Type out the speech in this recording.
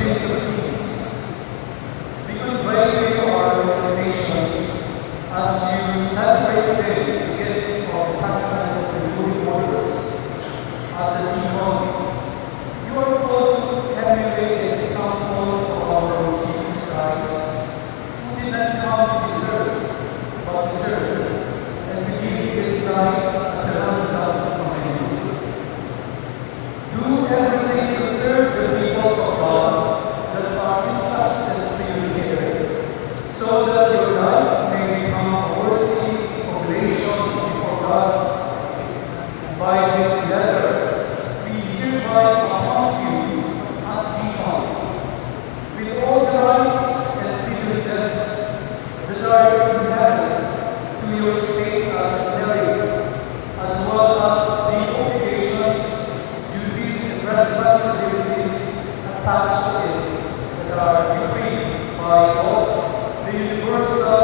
Prince of Peace, we convey you our resignations as you celebrate the gift of the sacrament of the Holy Waters. As a people, you are called to emulate the example of our Lord Jesus Christ, who did not come to be served, but to serve, and to give his life as a ransom for many. Do everything to serve the people of God that are entrusted to your care, so that your life may become a worthy oblation before God. And by this letter, we hereby appoint you as deacon, with all the rights and privileges that are inherent to your state as a cleric, as well as the obligations, duties, and responsibilities attached to it that are decreed by oath, the universal